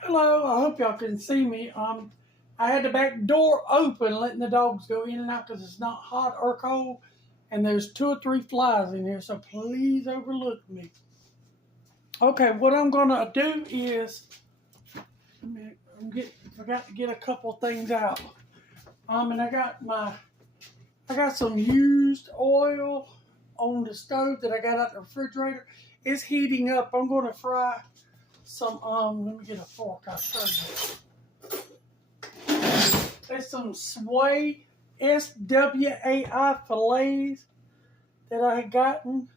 Hello, I hope y'all can see me. I had the back door open, letting the dogs go in and out because it's not hot or cold, and there's 2 or 3 flies in here, so please overlook me. Okay, what I'm gonna do is, forgot to get a couple things out. And I got some used oil on the stove that I got out the refrigerator. It's heating up. I'm gonna fry some, let me get a fork, I'll show you. There's some swai, SWAI fillets that I had gotten,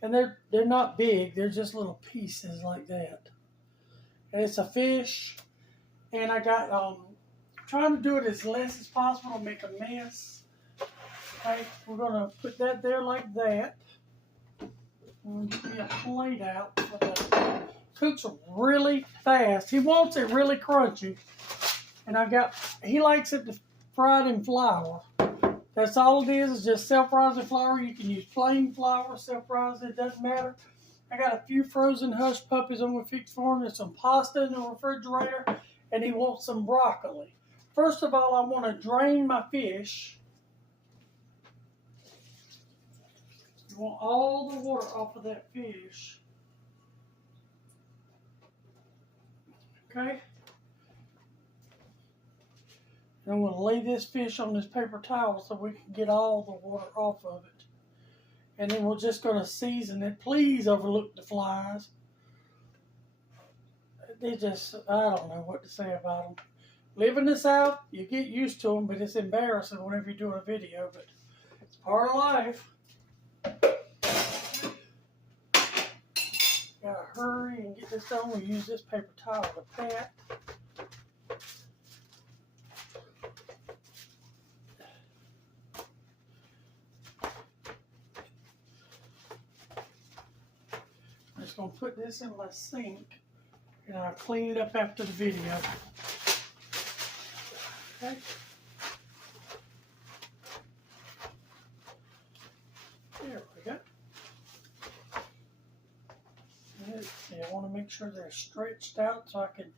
and they're not big, they're just little pieces like that. And it's a fish, and I got, trying to do it as less as possible to make a mess. Okay, we're gonna put that there like that. And get me a plate out for that. Cooks really fast. He wants it really crunchy. And he likes it fried in flour. That's all it is just self-rising flour. You can use plain flour, self-rising, it doesn't matter. I got a few frozen hush puppies I'm gonna fix for him. There's some pasta in the refrigerator, and he wants some broccoli. First of all, I wanna drain my fish. You want all the water off of that fish. Okay? And I'm going to lay this fish on this paper towel so we can get all the water off of it. And then we're just going to season it. Please overlook the flies. I don't know what to say about them. Living in the South, you get used to them, but it's embarrassing whenever you're doing a video. But it's part of life. Gotta hurry and get this done. We use this paper towel to pat. I'm just gonna put this in my sink and I'll clean it up after the video. Okay. There we go. See, I want to make sure they're stretched out so I can,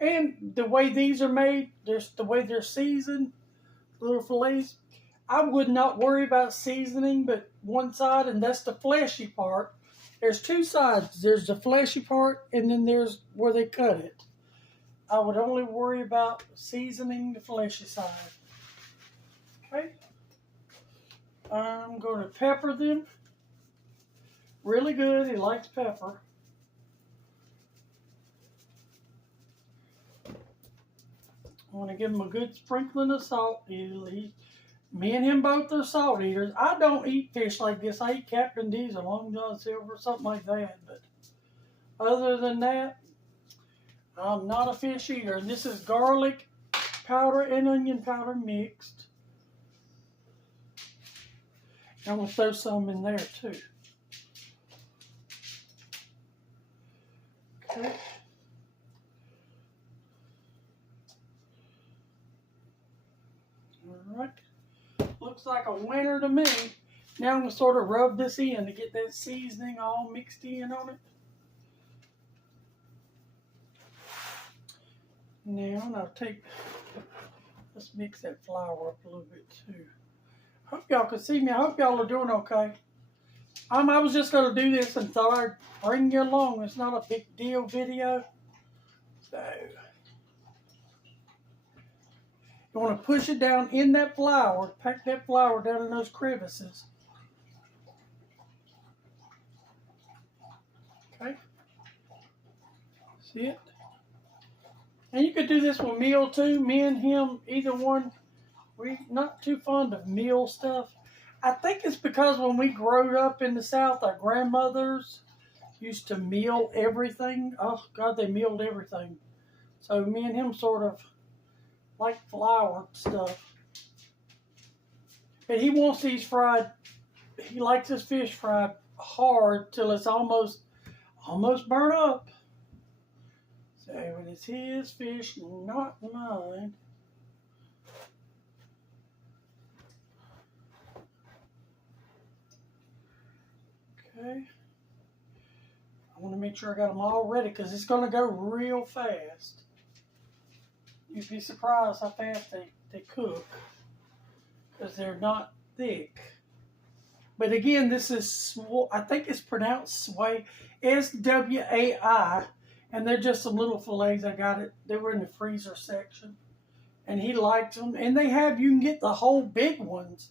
and the way these are made, the way they're seasoned, little fillets, I would not worry about seasoning but one side, and that's the fleshy part. There's 2 sides. There's the fleshy part, and then there's where they cut it. I would only worry about seasoning the fleshy side. Okay. I'm going to pepper them really good. He likes pepper. I want to give him a good sprinkling of salt. Me and him both are salt eaters. I don't eat fish like this. I eat Captain Diesel, Long John Silver, something like that. But other than that, I'm not a fish eater. And this is garlic powder and onion powder mixed. I'm going to throw some in there too. Okay. Alright. Looks like a winner to me. Now I'm going to sort of rub this in to get that seasoning all mixed in on it. Now let's mix that flour up a little bit too. Hope y'all can see me. I hope y'all are doing okay. I was just going to do this and thought I'd bring you along. It's not a big deal video. So, you want to push it down in that flour. Pack that flour down in those crevices. Okay. See it? And you could do this with meal too. Me and him, either one, we're not too fond of meal stuff. I think it's because when we grew up in the South, our grandmothers used to meal everything. Oh, God, they mealed everything. So me and him sort of like flour stuff. But he wants these fried, he likes his fish fried hard till it's almost burnt up. So when it's his fish, not mine. Okay. I want to make sure I got them all ready because it's going to go real fast. You'd be surprised how fast they cook because they're not thick. But again, this is, I think it's pronounced swai, S-W-A-I, and they're just some little fillets. I got it. They were in the freezer section, and he liked them. And they have, you can get the whole big ones,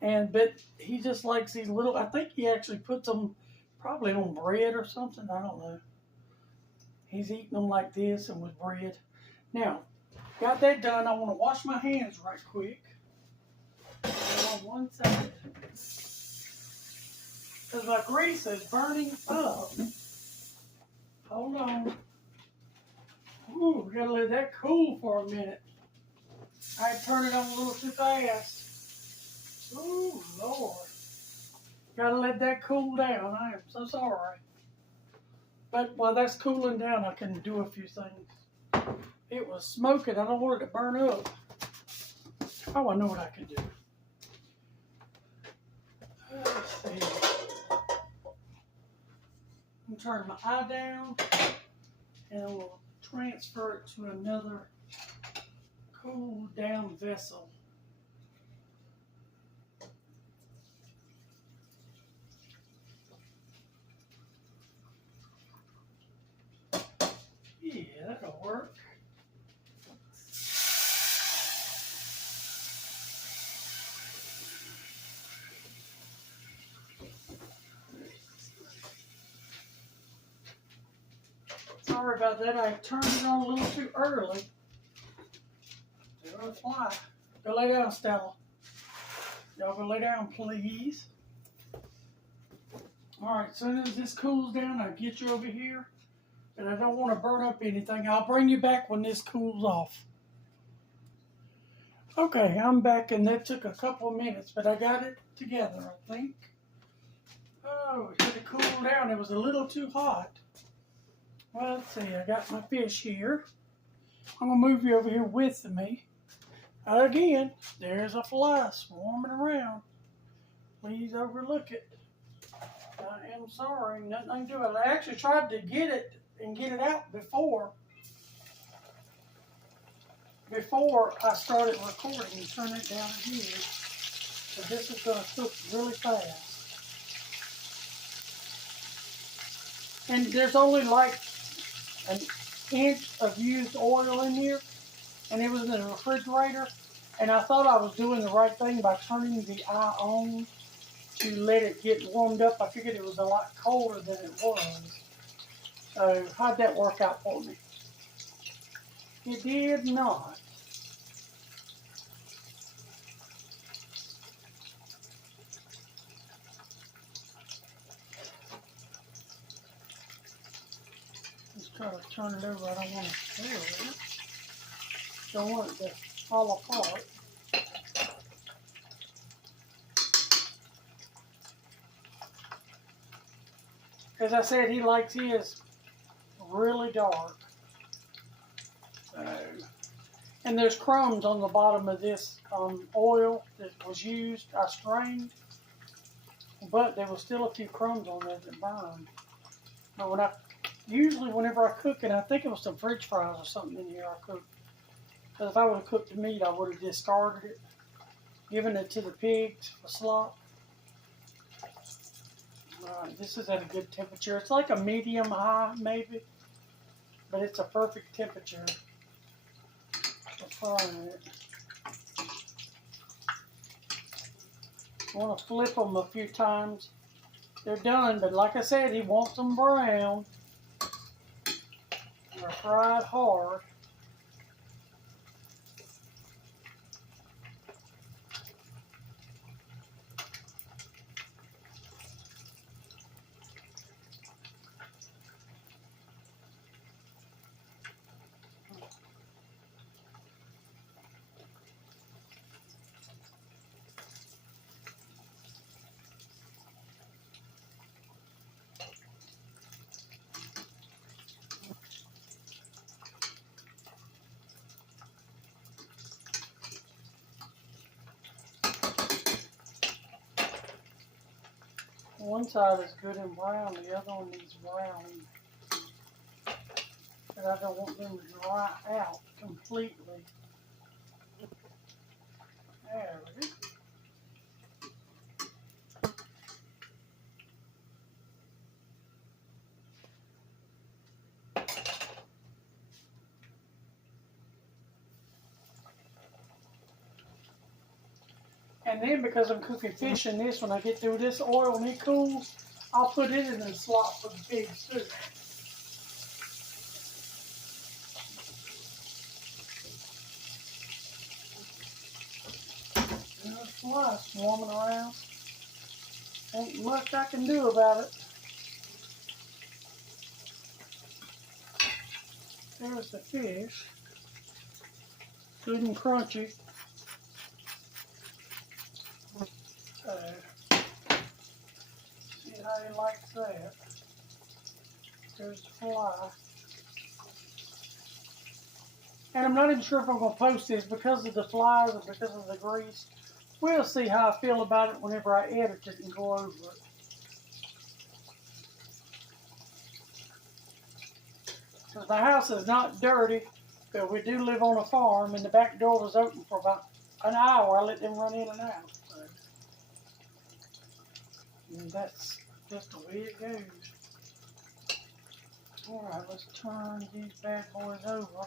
but he just likes these little. I think he actually puts them probably on bread or something. I don't know. He's eating them like this and with bread. Now, got that done. I want to wash my hands right quick. On one side. Because my grease is burning up. Hold on. Ooh, we gotta let that cool for a minute. I turned it on a little too fast. Ooh, Lord. Gotta let that cool down. I am so sorry. But while that's cooling down, I can do a few things. It was smoking. I don't want it to burn up. Oh, I know what I can do. Let's see. I'm turning my eye down, and I will transfer it to another cool down vessel. Yeah, that'll work. Sorry about that. I turned it on a little too early. They're gonna fly. Go lay down, Stella. Y'all go lay down, please. All right, as soon as this cools down, I'll get you over here. And I don't want to burn up anything. I'll bring you back when this cools off. Okay, I'm back, and that took a couple of minutes, but I got it together, I think. Oh, it had to cool down. It was a little too hot. Well, let's see. I got my fish here. I'm going to move you over here with me. Again, there's a fly swarming around. Please overlook it. I am sorry. Nothing I can do about it. I actually tried to get it and get it out before I started recording and turn it down here. But this is going to cook really fast. And there's only like an inch of used oil in here, and it was in the refrigerator, and I thought I was doing the right thing by turning the eye on to let it get warmed up. I figured it was a lot colder than it was. So how'd that work out for me? It did not. Try to turn it over. I don't want to stir it. Don't want it to fall apart. As I said, he likes his really dark. And there's crumbs on the bottom of this oil that was used. I strained, but there was still a few crumbs on there that burned. But usually whenever I cook, and I think it was some French fries or something in here I cooked. Because if I would have cooked the meat, I would have discarded it, given it to the pigs for slop. This is at a good temperature. It's like a medium high, maybe, but it's a perfect temperature for frying it. I want to flip them a few times. They're done, but like I said, he wants them brown. They're fried hard. one side is good and brown, the other one needs brown. But I don't want them to dry out completely. There we go. And then because I'm cooking fish in this, when I get through this oil and it cools, I'll put it in the slot for the pigs too. There's flies swarming around. Ain't much I can do about it. There's the fish. Good and crunchy. See how he likes that. There's the fly. And I'm not even sure if I'm going to post this because of the flies or because of the grease. We'll see how I feel about it whenever I edit it and go over it. Because the house is not dirty, but we do live on a farm, and the back door was open for about an hour. I let them run in and out. So. And that's just the way it goes. Alright, let's turn these bad boys over.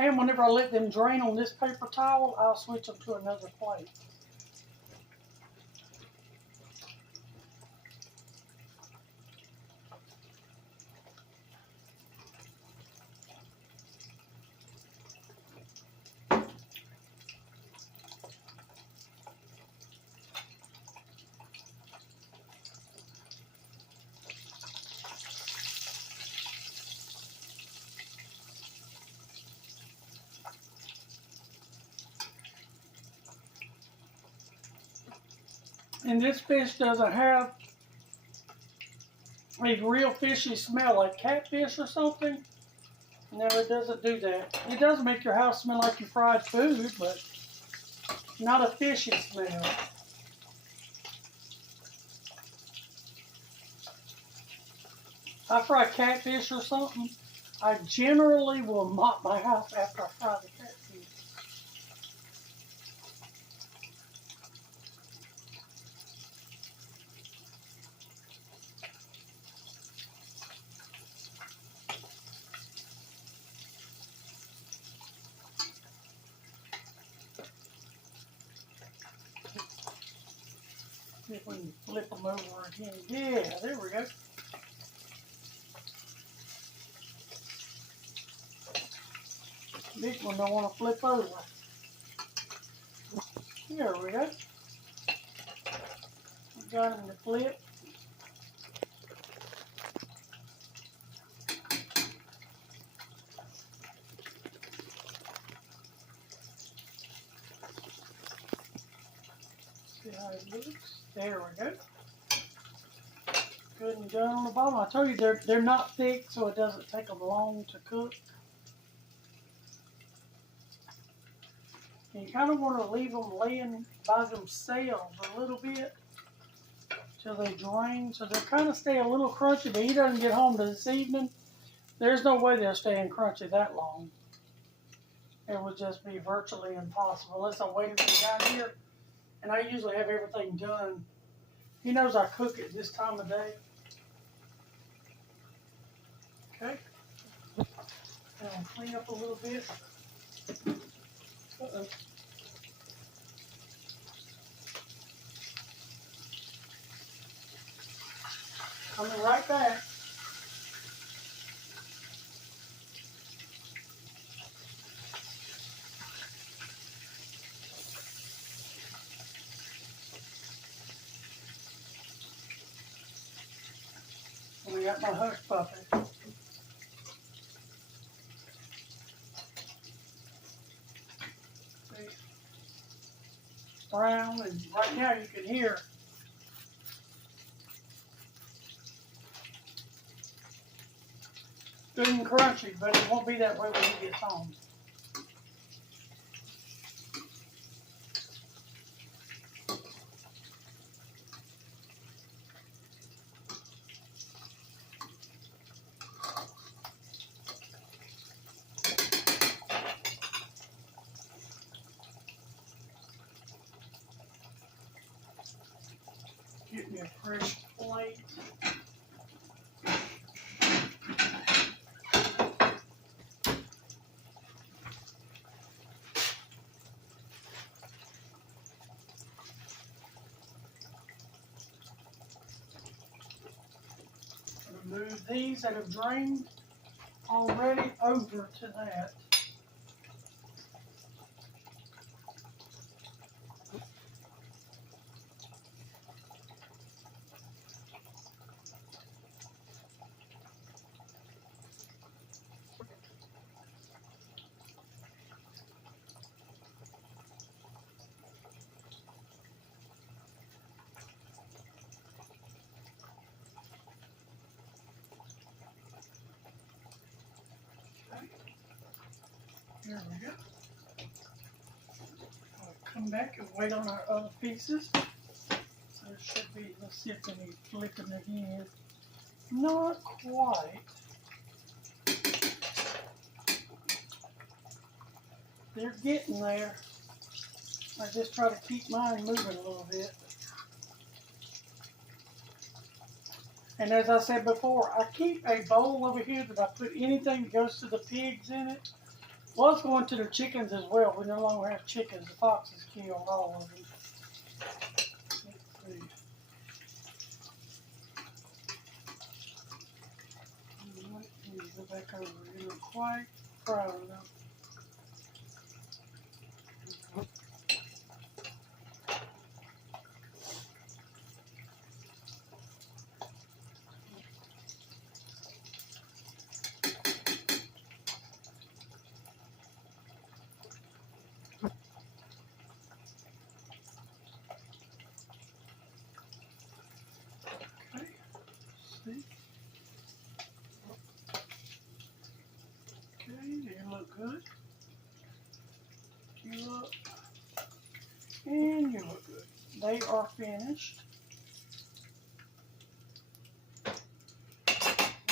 And whenever I let them drain on this paper towel, I'll switch them to another plate. And this fish doesn't have a real fishy smell like catfish or something. No, it doesn't do that. It does make your house smell like you fried food, but not a fishy smell. I fry catfish or something, I generally will mop my house after I fry the catfish. See if we can flip them over again. Yeah, there we go. Big one don't want to flip over. Here we go. We got them to flip. See how it looks. There we go. Good and done on the bottom. I told you they're not thick, so it doesn't take them long to cook. And you kind of want to leave them laying by themselves a little bit till they drain. So they'll kind of stay a little crunchy, but he doesn't get home this evening. There's no way they're staying crunchy that long. It would just be virtually impossible unless I waited for the guy here. And I usually have everything done. He knows I cook at this time of day. Okay. And I'll clean up a little bit. Uh-oh. Coming right back. And I got my hush puppy. brown, and right now you can hear good and crunchy, but it won't be that way when he gets home. Get me a fresh plate. Move these that have drained already over to that. There we go. I'll come back and wait on our other pieces. So it should be, let's see if they need flipping again. Not quite. They're getting there. I just try to keep mine moving a little bit. And as I said before, I keep a bowl over here that I put anything that goes to the pigs in it. Well, it's going to the chickens as well. We no longer have chickens. The foxes killed all of them. Let's see. Let me go back over. You're not quite proud enough. Okay, they look good. You look, and you look good. They are finished.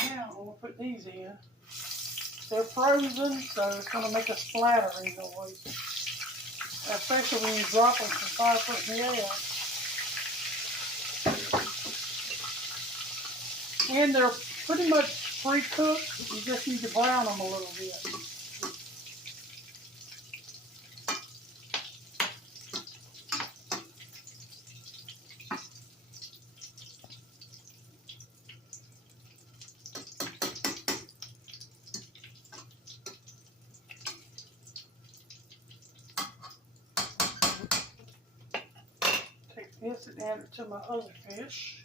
Now I'm going to put these in. They're frozen, so it's going to make a splattering noise, especially when you drop them from 5 foot in the air. And they're pretty much pre-cooked. You just need to brown them a little bit. Take this and add it to my other fish.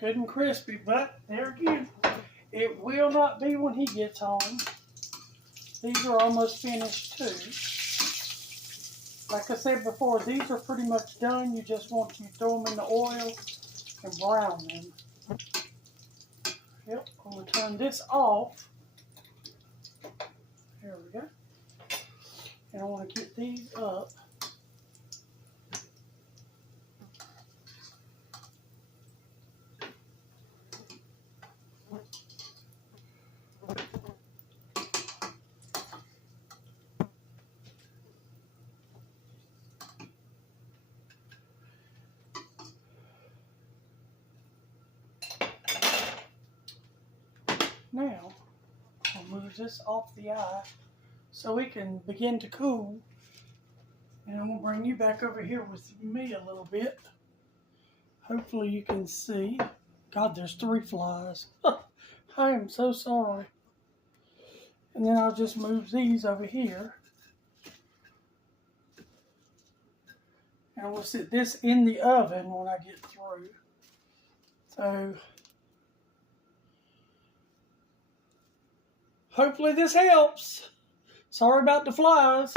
Good and crispy, but there again, it will not be when he gets home. These are almost finished too. Like I said before, these are pretty much done. You just want to throw them in the oil and brown them. Yep, I'm going to turn this off. There we go. And I want to get these up. Now, I'll move this off the eye so it can begin to cool. And I'm going to bring you back over here with me a little bit. Hopefully you can see. God, there's 3 flies. I am so sorry. And then I'll just move these over here. And we'll sit this in the oven when I get through. So, hopefully this helps. Sorry about the flies.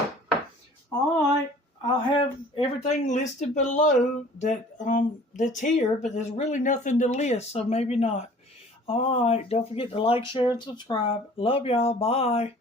Alright, I'll have everything listed below that's here, but there's really nothing to list, so maybe not. Alright, don't forget to like, share, and subscribe. Love y'all. Bye.